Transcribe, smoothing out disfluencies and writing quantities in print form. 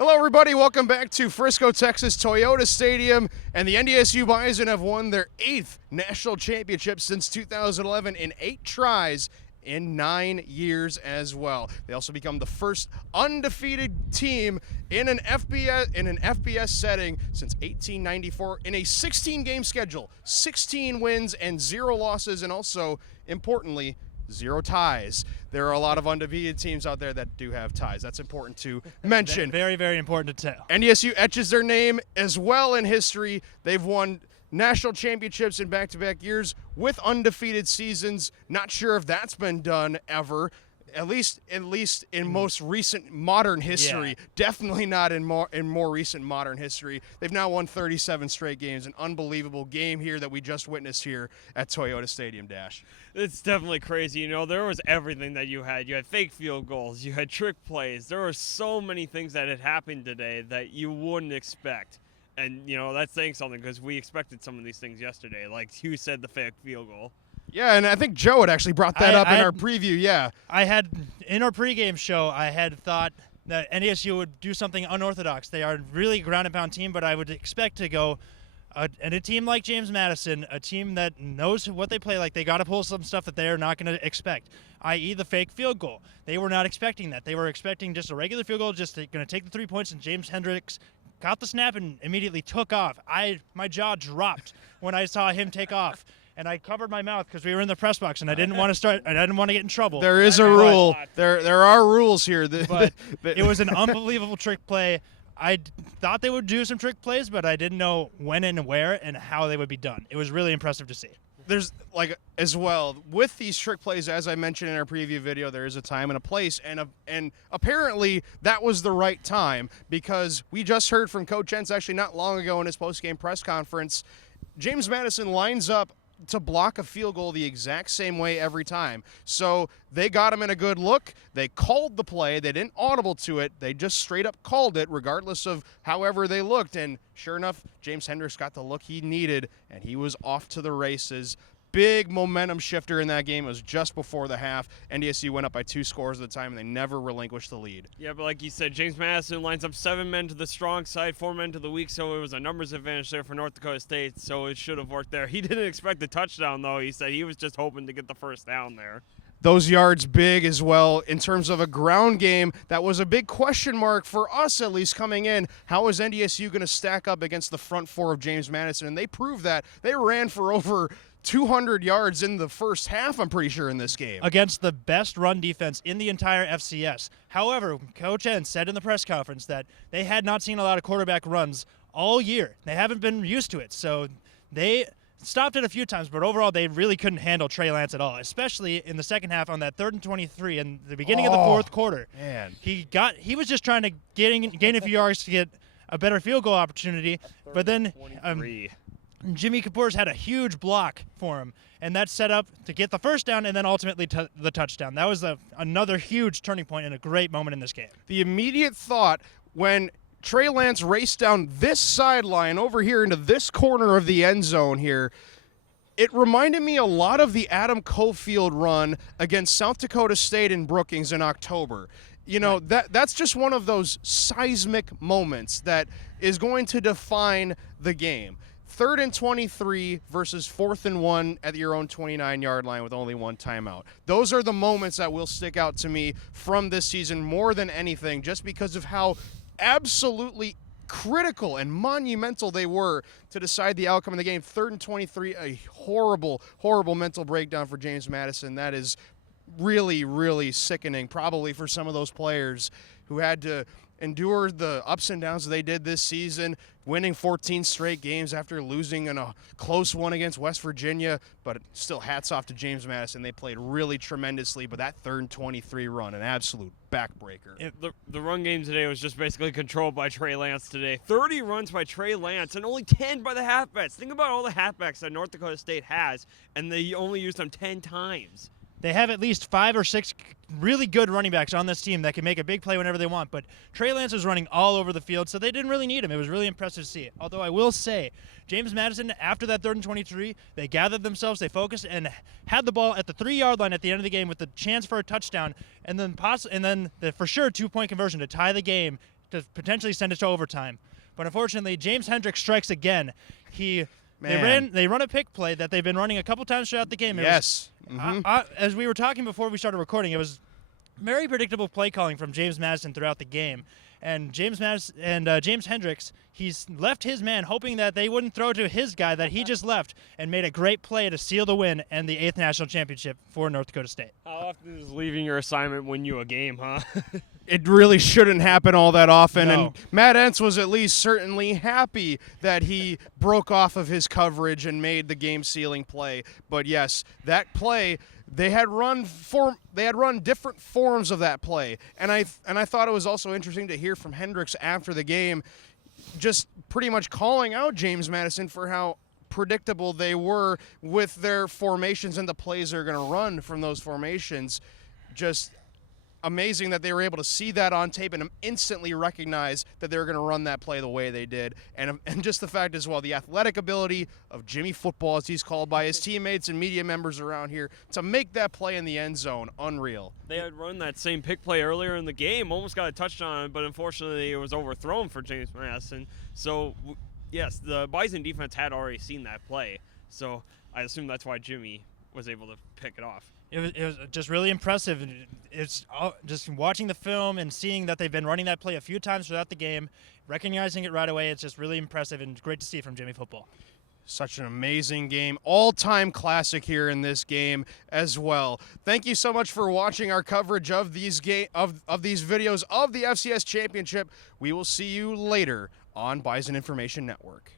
Hello, everybody. Welcome back to Frisco, Texas Toyota Stadium. And the NDSU Bison have won their 8th national championship since 2011 in 8 tries in 9 years as well. They also become the first undefeated team in an FBS setting since 1894 in a 16-game schedule, 16 wins and 0 losses, and also, importantly, 0 ties. There are a lot of undefeated teams out there that do have ties. That's important to mention. Very, very important to tell. NDSU etches their name as well in history. They've won national championships in back-to-back years with undefeated seasons. Not sure if that's been done ever. At least in most recent modern history. Yeah. Definitely not in more recent modern history. They've now won 37 straight games. An unbelievable game here that we just witnessed here at Toyota Stadium, Dash. It's definitely crazy. You know, there was everything that you had. You had fake field goals. You had trick plays. There were so many things that had happened today that you wouldn't expect. And, you know, that's saying something because we expected some of these things yesterday. Like you said, the fake field goal. Yeah, and I think Joe had actually brought that up in our preview, yeah. In our pregame show, I had thought that NDSU would do something unorthodox. They are really a ground and pound team, but I would expect to go, and a team like James Madison, a team that knows what they play like, they got to pull some stuff that they're not going to expect, i.e. the fake field goal. They were not expecting that. They were expecting just a regular field goal, just going to take the 3 points, and James Hendricks got the snap and immediately took off. My jaw dropped when I saw him take off. And I covered my mouth because we were in the press box, and I didn't want to get in trouble. There is a rule. There are rules here. But it was an unbelievable trick play. I thought they would do some trick plays, but I didn't know when and where and how they would be done. It was really impressive to see. There's, like, as well, with these trick plays, as I mentioned in our preview video, there is a time and a place, and apparently that was the right time because we just heard from Coach Entz actually not long ago in his postgame press conference. James Madison lines up to block a field goal the exact same way every time. So they got him in a good look. They called the play. They didn't audible to it. They just straight up called it regardless of however they looked. And sure enough, James Hendricks got the look he needed, and he was off to the races. Big momentum shifter in that game. It was just before the half. NDSU went up by 2 scores at the time, and they never relinquished the lead. Yeah, but like you said, James Madison lines up 7 men to the strong side, 4 men to the weak, so it was a numbers advantage there for North Dakota State, so it should have worked there. He didn't expect the touchdown, though. He said he was just hoping to get the first down there. Those yards big as well in terms of a ground game. That was a big question mark for us, at least, coming in. How is NDSU going to stack up against the front 4 of James Madison? And they proved that. They ran for over 200 yards in the first half, I'm pretty sure, in this game. Against the best run defense in the entire FCS. However, Coach Entz said in the press conference that they had not seen a lot of quarterback runs all year. They haven't been used to it. So they stopped it a few times, but overall they really couldn't handle Trey Lance at all, especially in the second half on that 3rd and 23 in the beginning of the fourth quarter. Man. He was just trying to gain a few yards to get a better field goal opportunity, but then Jimmy Kapoor's had a huge block for him, and that set up to get the first down and then ultimately the touchdown. That was another huge turning point and a great moment in this game. The immediate thought when Trey Lance raced down this sideline over here into this corner of the end zone here, it reminded me a lot of the Adam Cofield run against South Dakota State in Brookings in October. You know, that's just one of those seismic moments that is going to define the game. 3rd and 23 versus 4th and 1 at your own 29-yard line with only 1 timeout. Those are the moments that will stick out to me from this season more than anything, just because of how absolutely critical and monumental they were to decide the outcome of the game. 3rd and 23, a horrible, horrible mental breakdown for James Madison. That is really, really sickening, probably for some of those players who had to endure the ups and downs they did this season, winning 14 straight games after losing in a close one against West Virginia. But still, hats off to James Madison. They played really tremendously, but that 3rd and 23 run, an absolute backbreaker. The run game today was just basically controlled by Trey Lance today. 30 runs by Trey Lance and only 10 by the halfbacks. Think about all the halfbacks that North Dakota State has, and they only used them 10 times. They have at least 5 or 6 really good running backs on this team that can make a big play whenever they want, but Trey Lance was running all over the field, so they didn't really need him. It was really impressive to see it. Although I will say, James Madison, after that 3rd and 23, they gathered themselves, they focused, and had the ball at the 3-yard line at the end of the game with the chance for a touchdown, and then the for sure 2-point conversion to tie the game to potentially send it to overtime. But unfortunately, James Hendricks strikes again. They run a pick play that they've been running a couple times throughout the game. Yes. As we were talking before we started recording, it was very predictable play calling from James Madison throughout the game. And James Hendricks, he's left his man hoping that they wouldn't throw to his guy that he just left, and made a great play to seal the win and the 8th national championship for North Dakota State. How often does leaving your assignment win you a game, huh? It really shouldn't happen all that often, No. and Matt Entz was at least certainly happy that he broke off of his coverage and made the game-sealing play. But yes, that play, they had run different forms of that play, and I thought it was also interesting to hear from Hendricks after the game, just pretty much calling out James Madison for how predictable they were with their formations and the plays they're going to run from those formations. Just amazing that they were able to see that on tape and instantly recognize that they were going to run that play the way they did. And just the fact as well, the athletic ability of Jimmy Football, as he's called by his teammates and media members around here, to make that play in the end zone, unreal. They had run that same pick play earlier in the game, almost got a touchdown, but unfortunately it was overthrown for James Madison. So, yes, the Bison defense had already seen that play. So I assume that's why Jimmy was able to pick it off. It was just really impressive. It's just watching the film and seeing that they've been running that play a few times throughout the game, recognizing it right away. It's just really impressive and great to see from Jimmy Football. Such an amazing game. All-time classic here in this game as well. Thank you so much for watching our coverage of these these videos of the FCS Championship. We will see you later on Bison Information Network.